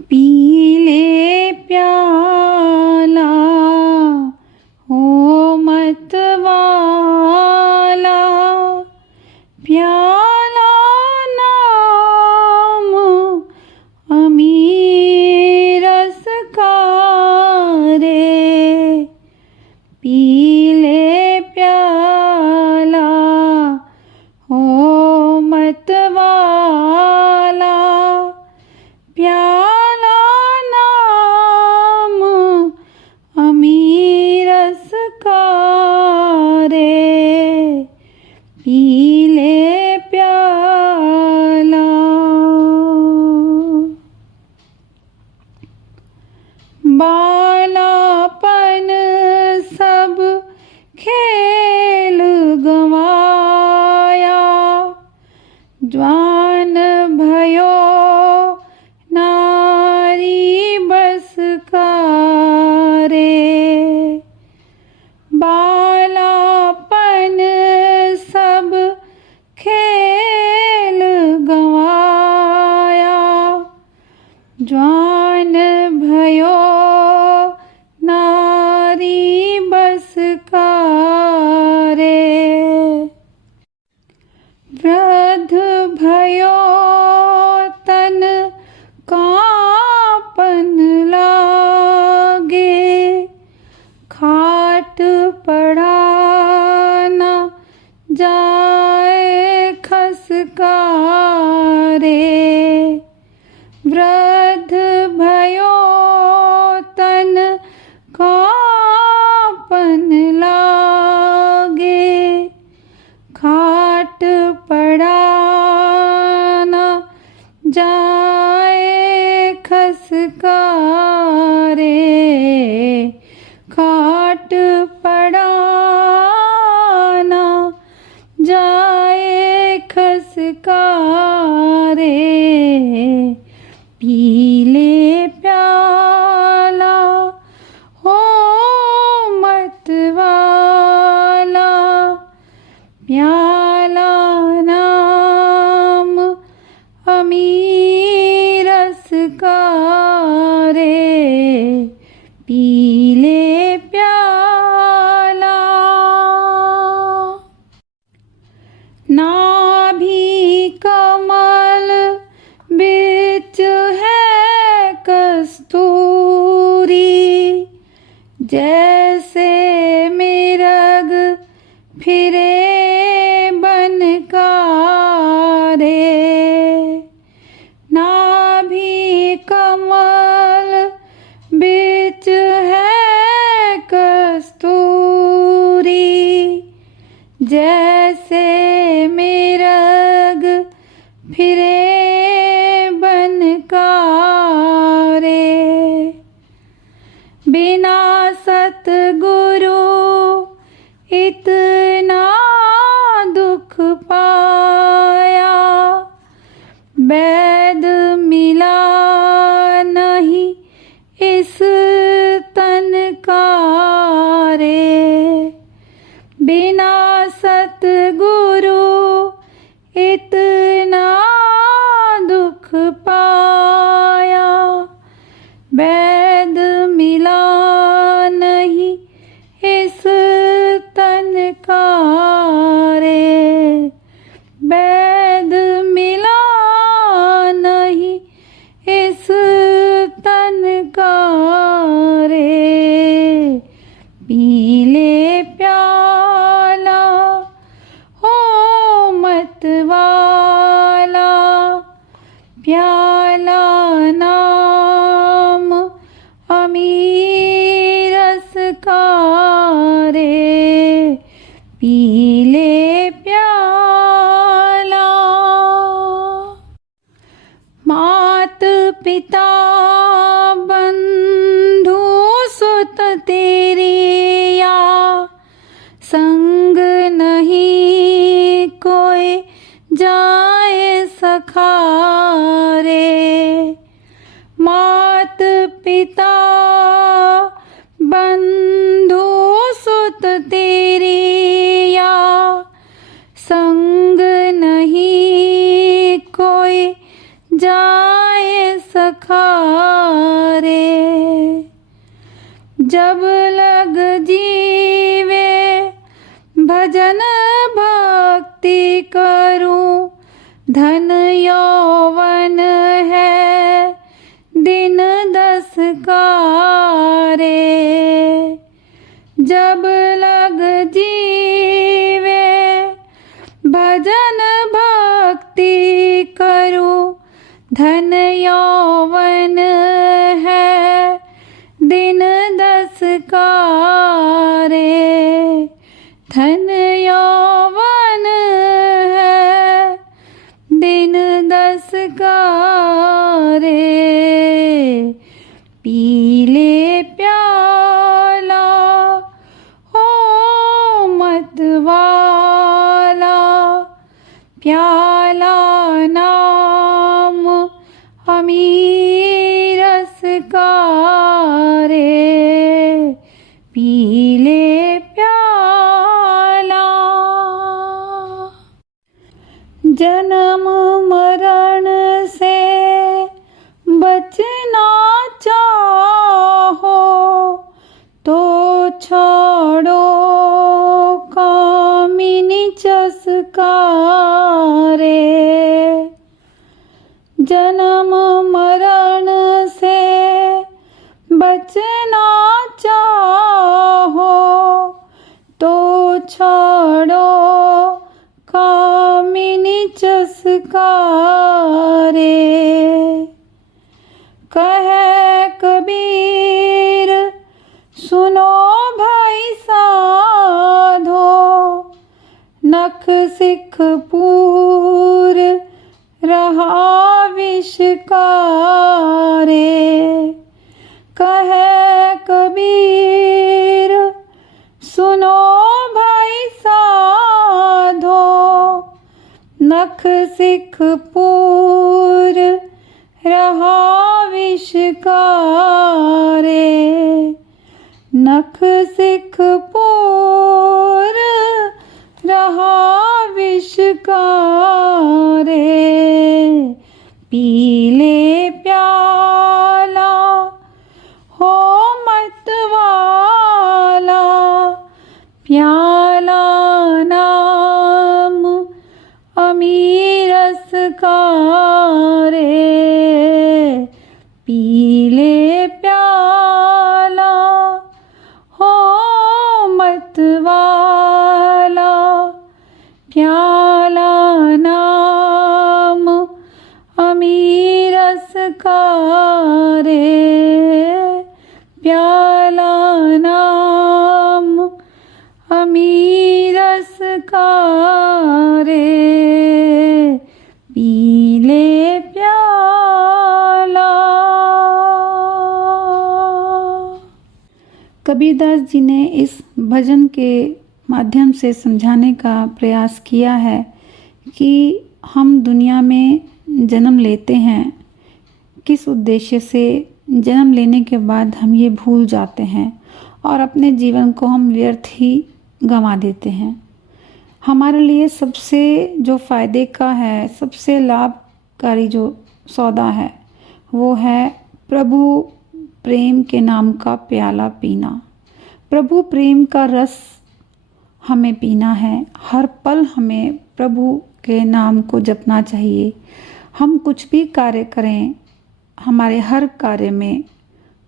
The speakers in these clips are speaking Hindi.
पी ले प्याला हो मत वाला, प्याला नाम अमीरस का रे। पी ले प्याला हो मत वाला, प्याला नाम अमीरस का रे। पी ले प्याला। बालापन सब खेल गवाया, जवान भयो नारी बस का रे। बालापन सब खेल गवाया, जवान भयो नारी बस का रे। वृद्ध भयो तन कांपन लागे, खाट पड़ा न जाए खसका रे। वृद्ध भयो तन कांपन लागे, खाट पड़ा न जाए खसका रे। खाट पड़ा न जाए खसका रे। पी ले प्याला हो मत वाला, प्याला नाम अमीरस का रे। पी ले प्याला। नाभि कमल बिच है कस्तूरी, जैसे मिरग फिरे बन का रे। नाभि कमल बिच है कस्तूरी, जैसे मिरग फिरे बन का रे। बिना सतगुरु इतना दुख पाया, वैद मिला नहीं इस तन का रे। बिना सतगुरु इतना दुख पाया, वैद मिला नहीं इस तन का रे। वैद मिला नहीं इस तन का रे। पी ले प्याला हो मत वाला, प्याला नाम अमीरस का रे। पी ले प्याला। मात पिता बंधु सुत तेरी या, संग नहीं कोई जाए सखा रे। मात पिता बंधु सुत तेरी या, संग नहीं कोई जाए सखा जब लग जीवे भजन भक्ति करूं, धन यौवन है दिन 10 का रे। जब लग जीवे भजन भक्ति करूं, धन यौवन है दिन 10 का रे। धन यौवन है दिन 10 का रे। पी ले प्याला हो मत वाला, प्याला नाम अमीरस का रे। पी ले प्याला। जन्म मरण से बचना चाहो तो छोड़ो कामिनी चस्का रे। जन्म मरण से बचना चाहो तो छोड़ो कामिनी चस्का रे। कहे कबीर सुनो भाई साधो, नख सिख पूर रहा विष का रे। कहे कबीर सुनो भाई साधो, नख सिख पूर रहा विष का रे। नख सिख पूर रहा विष का रे। पी ले प्याला हो मत वाला, प्याला नाम अमीरस का रे। पी ले प्याला हो मत वाला, प्याला नाम अमीरस का रे। प्याला नाम अमीरस का रे। पी ले प्याला। कबीरदास जी ने इस भजन के माध्यम से समझाने का प्रयास किया है कि हम दुनिया में जन्म लेते हैं, किस उद्देश्य से जन्म लेने के बाद हम ये भूल जाते हैं और अपने जीवन को हम व्यर्थ ही गंवा देते हैं। हमारे लिए सबसे जो फ़ायदे का है, सबसे लाभकारी जो सौदा है, वो है प्रभु प्रेम के नाम का प्याला पीना। प्रभु प्रेम का रस हमें पीना है। हर पल हमें प्रभु के नाम को जपना चाहिए। हम कुछ भी कार्य करें, हमारे हर कार्य में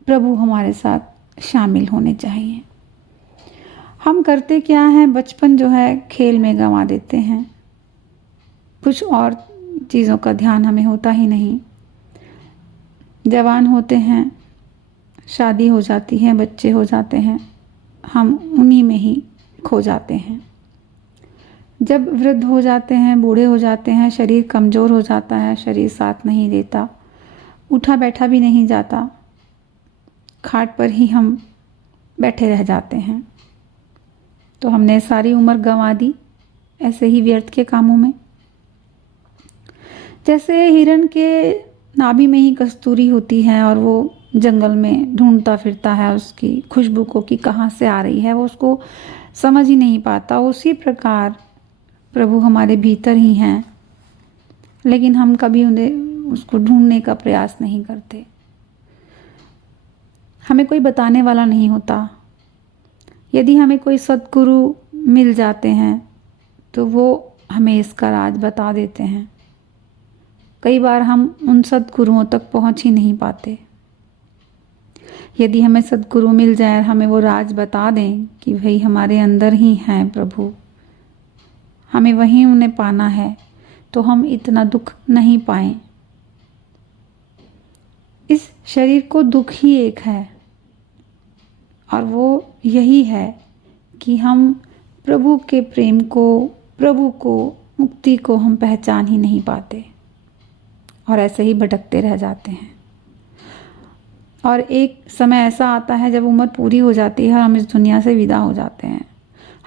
प्रभु हमारे साथ शामिल होने चाहिए। हम करते क्या हैं, बचपन जो है खेल में गंवा देते हैं, कुछ और चीज़ों का ध्यान हमें होता ही नहीं। जवान होते हैं, शादी हो जाती है, बच्चे हो जाते हैं, हम उन्हीं में ही खो जाते हैं। जब वृद्ध हो जाते हैं, बूढ़े हो जाते हैं, शरीर कमज़ोर हो जाता है, शरीर साथ नहीं देता, उठा बैठा भी नहीं जाता, खाट पर ही हम बैठे रह जाते हैं, तो हमने सारी उम्र गंवा दी ऐसे ही व्यर्थ के कामों में। जैसे हिरण के नाभि में ही कस्तूरी होती है और वो जंगल में ढूंढता फिरता है उसकी खुशबू को कि कहाँ से आ रही है, वो उसको समझ ही नहीं पाता। उसी प्रकार प्रभु हमारे भीतर ही हैं, लेकिन हम कभी उन्हें उसको ढूंढने का प्रयास नहीं करते। हमें कोई बताने वाला नहीं होता। यदि हमें कोई सद्गुरु मिल जाते हैं तो वो हमें इसका राज बता देते हैं। कई बार हम उन सद्गुरुओं तक पहुंच ही नहीं पाते। यदि हमें सद्गुरु मिल जाए और हमें वो राज बता दें कि भाई हमारे अंदर ही हैं प्रभु, हमें वहीं उन्हें पाना है, तो हम इतना दुख नहीं पाएं। इस शरीर को दुख ही एक है और वो यही है कि हम प्रभु के प्रेम को, प्रभु को, मुक्ति को हम पहचान ही नहीं पाते और ऐसे ही भटकते रह जाते हैं। और एक समय ऐसा आता है जब उम्र पूरी हो जाती है और हम इस दुनिया से विदा हो जाते हैं।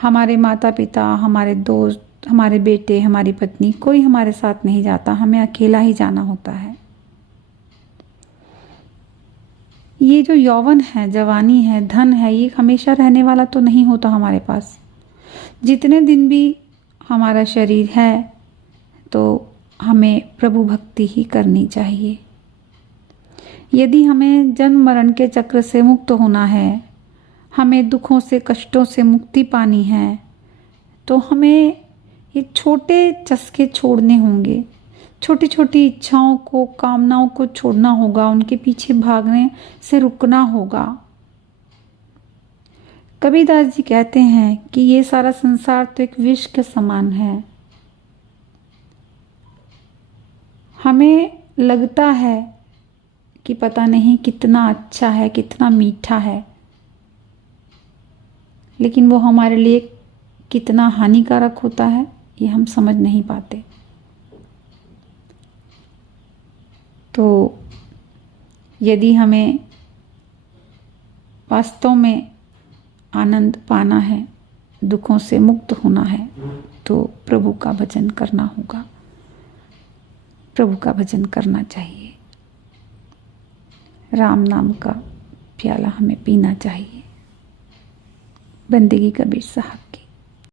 हमारे माता पिता, हमारे दोस्त, हमारे बेटे, हमारी पत्नी, कोई हमारे साथ नहीं जाता, हमें अकेला ही जाना होता है। ये जो यौवन है, जवानी है, धन है, ये हमेशा रहने वाला तो नहीं होता हमारे पास। जितने दिन भी हमारा शरीर है तो हमें प्रभु भक्ति ही करनी चाहिए। यदि हमें जन्म मरण के चक्र से मुक्त होना है, हमें दुखों से, कष्टों से मुक्ति पानी है, तो हमें ये छोटे चस्के छोड़ने होंगे। छोटी छोटी इच्छाओं को, कामनाओं को छोड़ना होगा, उनके पीछे भागने से रुकना होगा। कबीरदास जी कहते हैं कि ये सारा संसार तो एक विष के समान है। हमें लगता है कि पता नहीं कितना अच्छा है, कितना मीठा है, लेकिन वो हमारे लिए कितना हानिकारक होता है ये हम समझ नहीं पाते। तो यदि हमें वास्तव में आनंद पाना है, दुखों से मुक्त होना है, तो प्रभु का भजन करना होगा, प्रभु का भजन करना चाहिए। राम नाम का प्याला हमें पीना चाहिए। बंदगी कबीर साहब।